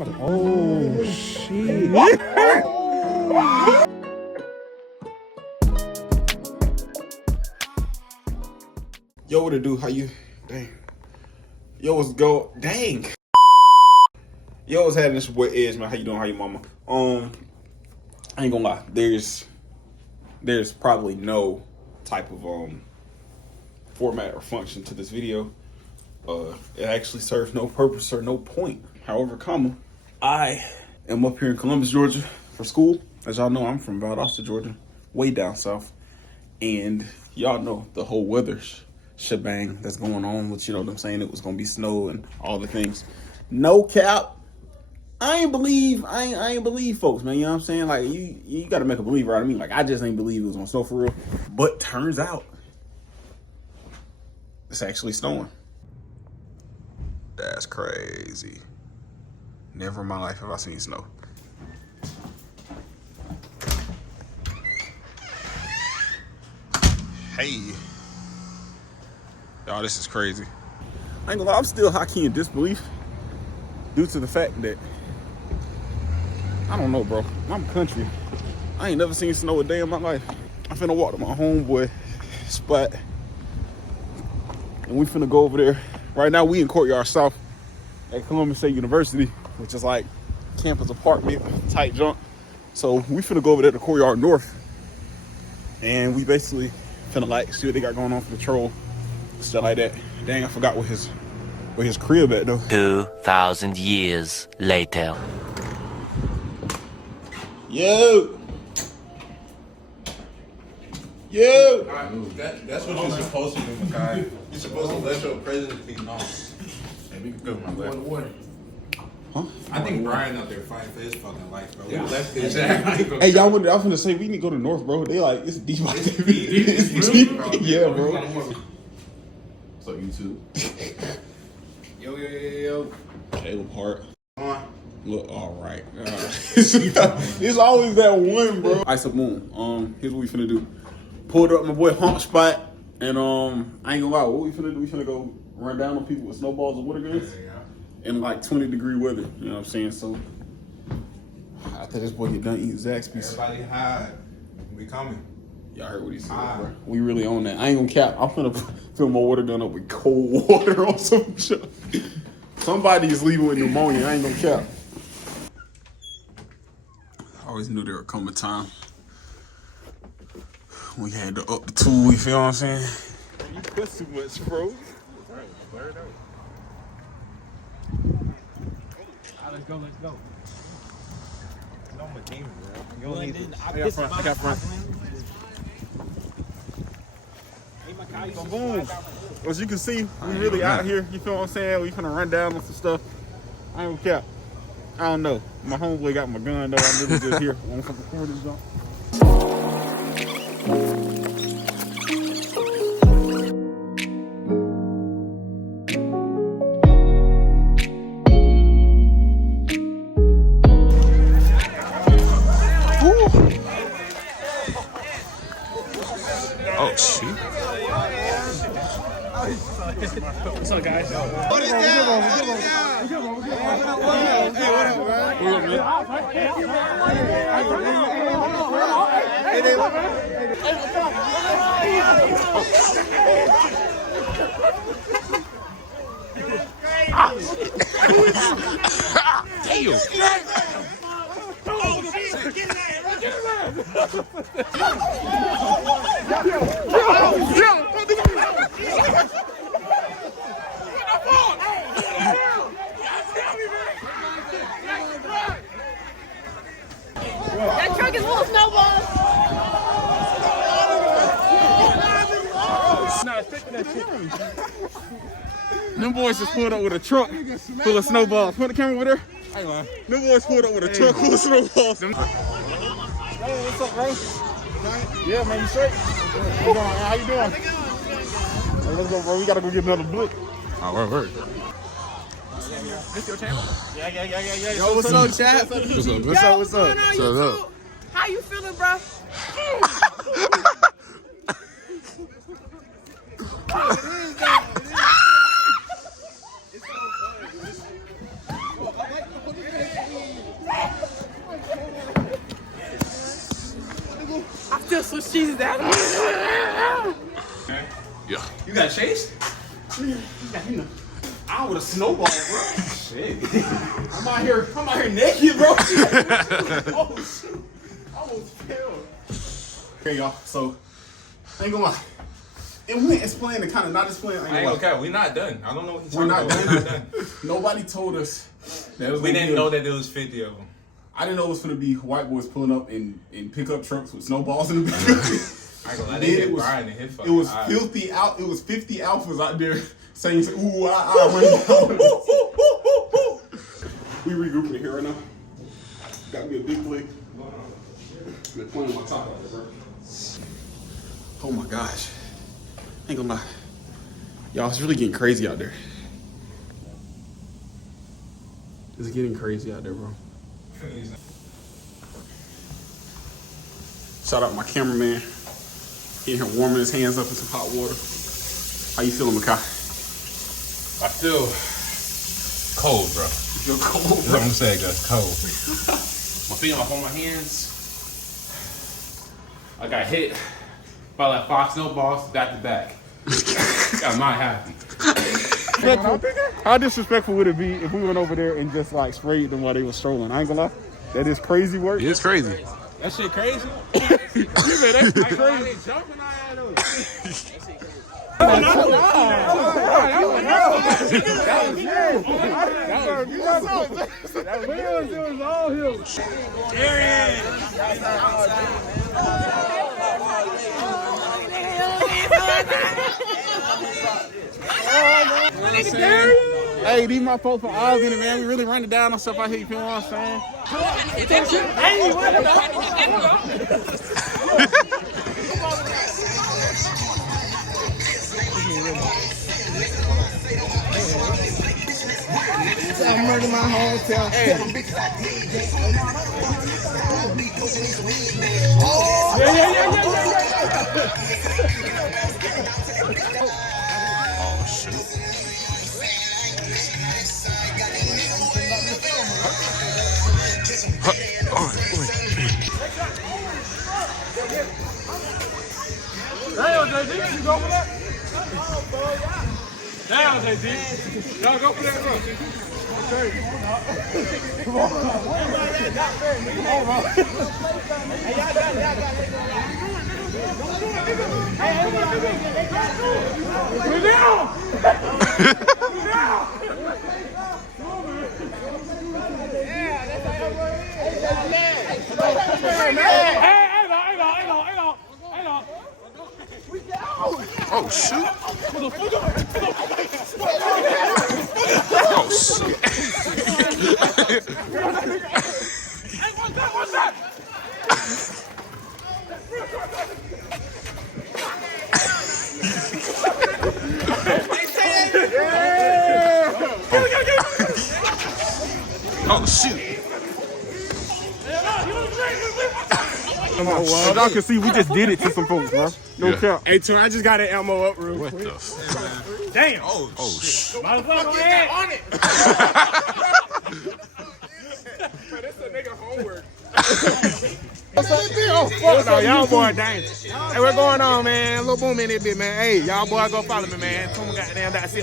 Oh, shit. Yo, what it do? How you? Dang. Yo, what's go? Dang. Yo, what's happening? This your boy Edge, man. How you doing? How you mama? I ain't gonna lie. There's probably no type of format or function to this video. It actually serves no purpose or no point. However, I am up here in Columbus, Georgia for school. As y'all know, I'm from Valdosta, Georgia, way down south. And y'all know the whole weather shebang that's going on, which, you know what I'm saying, it was gonna be snow and all the things. No cap. I ain't believe folks, man. You know what I'm saying? Like, you gotta make a believer out of me. Like, I just ain't believe it was gonna snow for real. But turns out it's actually snowing. That's crazy. Never in my life have I seen snow. Hey. Y'all, this is crazy. I ain't gonna lie, I'm still high-key in disbelief due to the fact that, I don't know, bro. I'm country. I ain't never seen snow a day in my life. I'm finna walk to my homeboy spot, and we finna go over there. Right now, we in Courtyard South at Columbus State University, which is like campus apartment type junk. So we finna go over there to Courtyard North, and we basically finna like see what they got going on for the troll, stuff like that. Dang, I forgot where his crib at though. 2,000 years later. Yo. That's what you're supposed to do, Makai. You're supposed to let your presidency know. Hey, we can go my left. Huh? I think Brian out there fighting for his fucking life, bro. Yeah. We left his ass. Hey, y'all, I was gonna say we need to go to North, bro. They like, it's deep out there. It's deep. Yeah, bro. So YouTube. Yo. Caleb Hart. Come on. Look, all right. It's always that one, bro. Ice Up Moon. Here's what we finna do. Pulled up my boy Hump Spot, and I ain't gonna lie. What we finna do? We finna go run down on people with snowballs and water guns in like 20-degree weather. You know what I'm saying? So after this boy get done eating Zaxby's, Everybody hide. We coming. y'all heard what he said, bro. We really on that. I ain't gonna cap. I'm finna fill my water gun up with cold water on some shit. Somebody is leaving with pneumonia. I ain't gonna cap. I always knew there would come a time we had to up the tool, you feel what I'm saying? You cuss too much, bro. Alright, blur it out. Let's go. No, my team, bro. You don't need to. I got front. So boom. As you can see, we really out here, you feel what I'm saying? We finna run down on some stuff. I ain't gonna cap. I don't know. My homeboy got my gun though. I'm really just here. Want to record this jump? Oh shit. What's up, guys? What is that? That truck is full of snowballs. Them boys just pulled up with a truck full of snowballs. Put the camera over there. Them boys pulled up with a truck full of snowballs. Hey, what's up, bro? Yeah, man, you straight? How you doing? Hey, let's go, bro. We gotta go get another blick. Oh, word. This your channel? Yeah. Yo, what's up, chat? What's up? How you feeling, bro? Swiss cheese is that. Yeah. You got chased? I would have snowballed, bro. Shit. I'm out here naked, bro. Oh, shoot. I almost fell. Okay, y'all. So, I ain't gonna lie. And we ain't explaining the kind of not explaining. I ain't gonna care. We're not done. I don't know what he's We're talking not about. We're not done. done. Nobody told us that it was We gonna didn't be know that there was 50 of them. I didn't know it was gonna be white boys pulling up in pickup trucks with snowballs in the back. I ain't gonna lie. They hit It was- Brian and hit It fucking was eyes. filthy out. It was 50 alphas out there saying, "Ooh, running down." We regrouping it here right now. Got me a big play. Been playing my top out there, bro. Oh my gosh! Ain't gonna lie, y'all. It's really getting crazy out there. It's getting crazy out there, bro. Shout out my cameraman. He in here warming his hands up in some hot water. How you feeling, Makai? I feel cold, bro. You feel cold, That's what bro? I'm gonna say, guys. Cold. My feet off on my hands. I got hit by like 5 snowballs back to back. I'm not happy. How disrespectful would it be if we went over there and just like sprayed them while they were strolling? I ain't gonna lie. That is crazy work. It's crazy. That shit crazy. You said that's crazy. Jumping I had those. Hey, these my folks for all in it, man. We really running down on stuff out here. You feel what I'm saying? I murdered my hometown. Damn, JD, you go for that? Damn, JD. Y'all go for that, bro. Oh, shoot. Oh, shit. Oh, shoot. As y'all can see, we just did it to some folks, bro. No cap. Hey, Tor, I just got that ammo up real What quick. the fuck? Damn. Oh, shit. Might as well go ahead. On it. That's a nigga homework. Oh, fuck no, y'all boy dang. Hey, what's going on, man? Lil Boom in this bit, man. Hey, y'all boy go follow me, man. Tuma goddamn .c _. You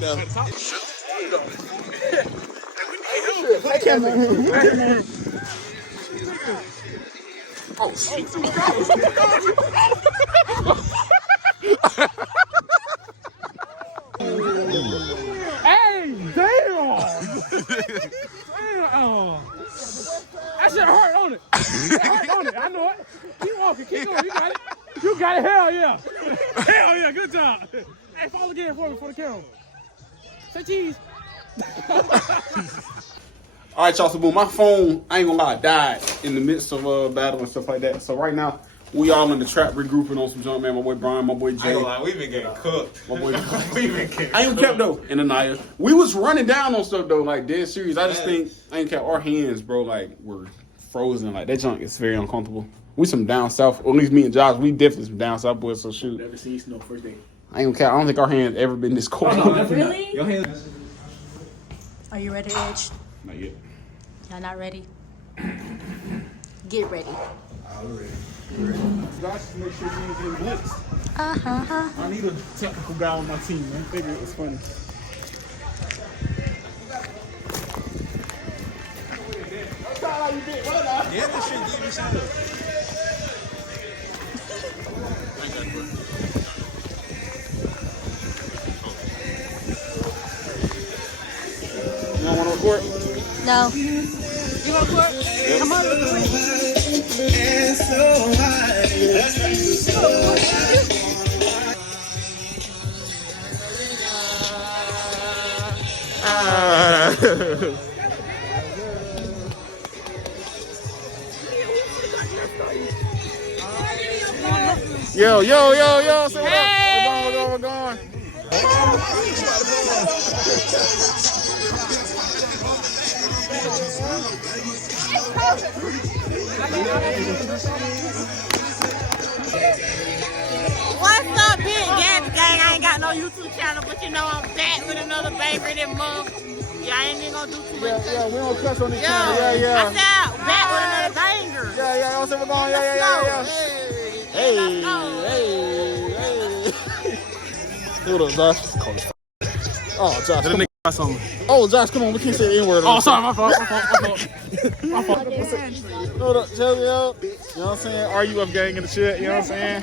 know what I'm Hey, damn. Damn. That shit hurt on it. It hurt on it. I know it. Keep walking. Keep going. You got it. You got it. Hell yeah. Hell yeah. Good job. Hey, fall again for me for the camera. Say cheese. All right, y'all. So, boom, my phone, I ain't gonna lie, died in the midst of battle and stuff like that. So right now, we all in the trap regrouping on some junk, man. My boy Brian, my boy Jay. I ain't gonna lie, we've been getting cooked. My boy, We've been getting I ain't kept though, and Anaya. We was running down on stuff though, like dead serious. I just think I ain't kept our hands, bro. Like were frozen. Like that junk is very uncomfortable. We some down south, or at least me and Josh. We definitely some down south boys. So shoot. Never seen snow first day. I ain't gonna cap. I don't think our hands ever been this cold. Really? Your hands. Are you ready, Edge? Not yet. Y'all not ready? Get ready. Josh, make sure you ain't getting blitzed. Uh-huh. I need a technical guy on my team, man. Figure it was funny. Yeah, this shit gave me something. You don't want to record? No. You want to court? Come on. Yo, say what up? We're going. What's up, Big Gabby Gang? I ain't got no YouTube channel, but you know I'm back with another baby this month. Yeah, I ain't even gonna do too much. Yeah, we don't cuss on this Yo, channel. Yeah. I said back with another banger. Yeah, I'll say we're going. Yeah. Hey, let's go. Hold up, Josh. Oh, Josh. Come on. Oh, Josh, come on. We can't say the N-word. Oh, sorry, my fault. Hold up, check it out. You know what I'm saying? RUF gang in the shit. You know what I'm saying?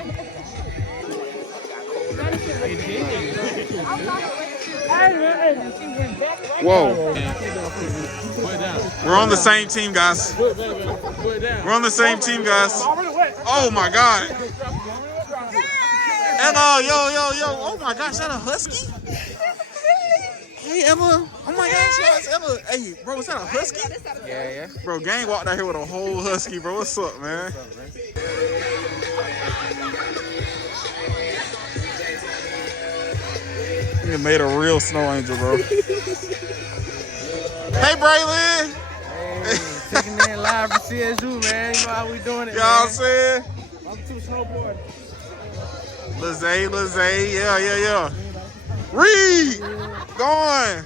Whoa. We're on the same team, guys. We're on the same team, guys. Oh my God. Emma, yo. Oh my gosh, is that a husky? Hey, Emma. Oh my gosh, yes, Emma. Hey, bro, is that a husky? Yeah. Bro, gang walked out here with a whole husky, bro. What's up, man? You made a real snow angel, bro. Hey, Braylon. Hey, taking in live for CSU, man. You know how we doing it, You know what I'm saying? I'm too snowboard. Lil Zay, yeah. Reed, going.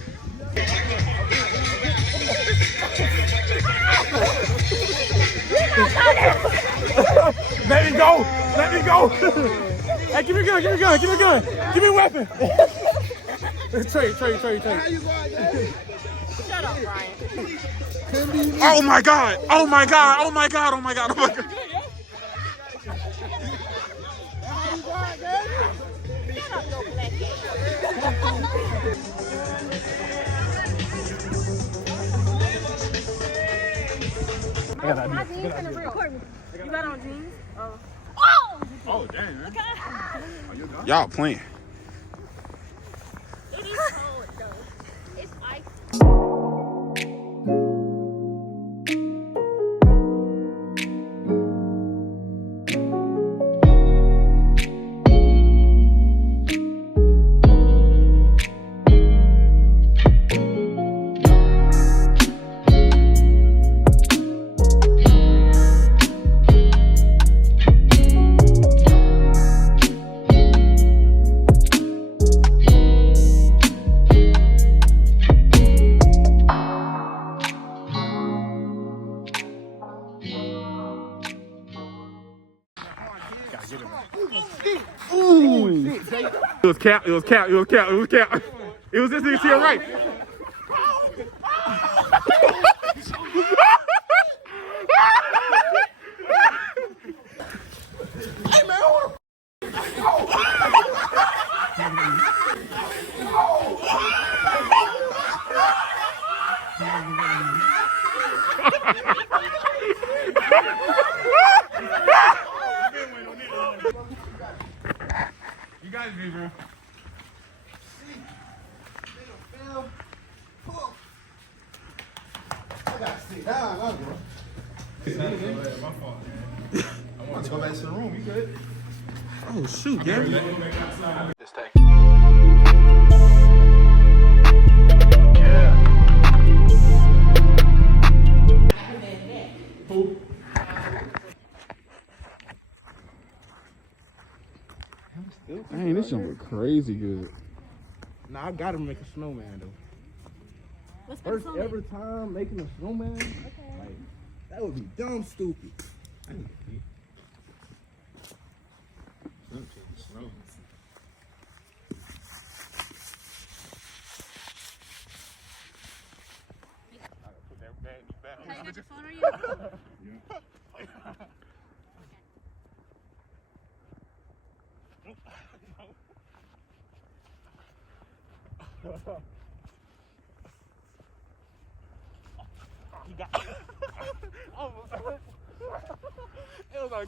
Let me go. Hey, give me a gun. Give me a weapon. Trey. Shut up, Brian. Oh my God. My jeans in the record me. You got on jeans? Oh, dang, man. Y'all playing. It is cold though. It's ice. It was cap. It was this nigga to your right. You guys be, bro. I want to go back to the room. You good? Oh shoot, Gary. This thing. Dang, this one look crazy good. Nah, I gotta make a snowman though. First First ever. ever time making a snowman. Okay. Like, that would be dumb stupid. How you got your phone on you?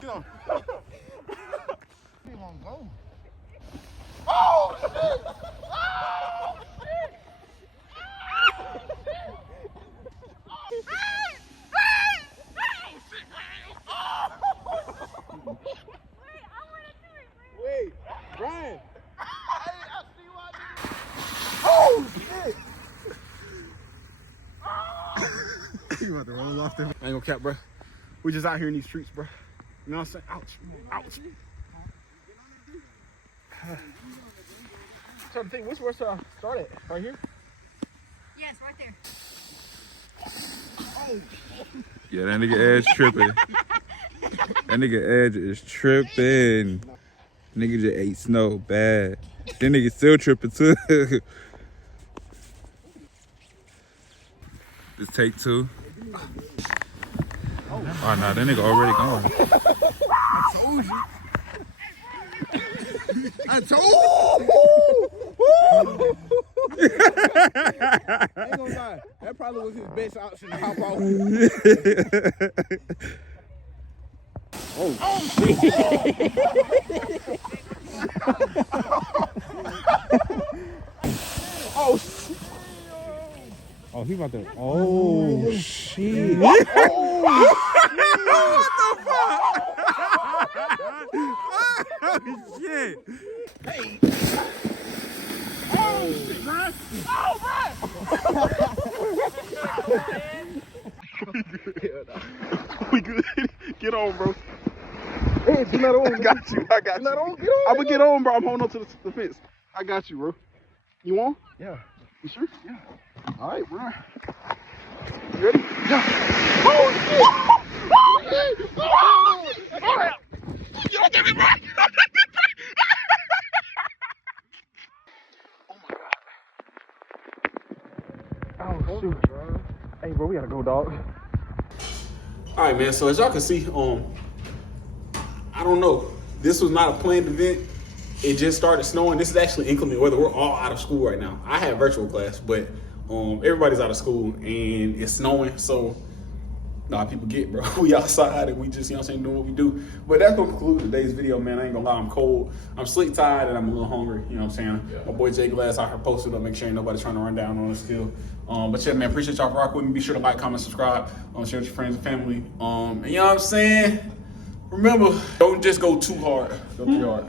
Get on. Wait, Brian. You about to roll off there. I ain't gonna cap, bro. We just out here in these streets, bro. You know what I'm saying? Ouch. Ouch. Trying to think, which where should I start at? Right here? Yes, right there. Yeah, that nigga Edge tripping. That nigga Edge is tripping. Nigga just ate snow bad. That nigga still tripping too. This take 2. Oh nah, that nigga already gone. I told I ain't gonna lie. That probably was his best option to hop off. Oh, he about to. Oh, shit. Oh, shit. We good. Get on, bro. Hey, get that on. I got you. I got you. Get on, get on. I'm gonna get on, bro. I'm holding on to the fence. I got you, bro. You want? Yeah. You sure? Yeah. All right, bro. You ready? Yeah. Oh, shit. Oh, shit. Oh, yeah. You don't get me back. Oh, shoot. Hey, bro, we gotta go, dog. All right, man. So as y'all can see, I don't know. This was not a planned event. It just started snowing. This is actually inclement weather. We're all out of school right now. I had virtual class, but everybody's out of school and it's snowing. So, nah, people get, bro. We outside and we just, you know what I'm saying, doing what we do. But that's gonna conclude today's video, man. I ain't gonna lie, I'm cold. I'm sleep tired and I'm a little hungry. You know what I'm saying? Yeah. My boy Jay Glass out here posted up, make sure ain't nobody trying to run down on us still. But yeah, man, appreciate y'all for rocking with me. Be sure to like, comment, subscribe, share with your friends and family. And you know what I'm saying? Remember, don't just go too hard. Go too hard.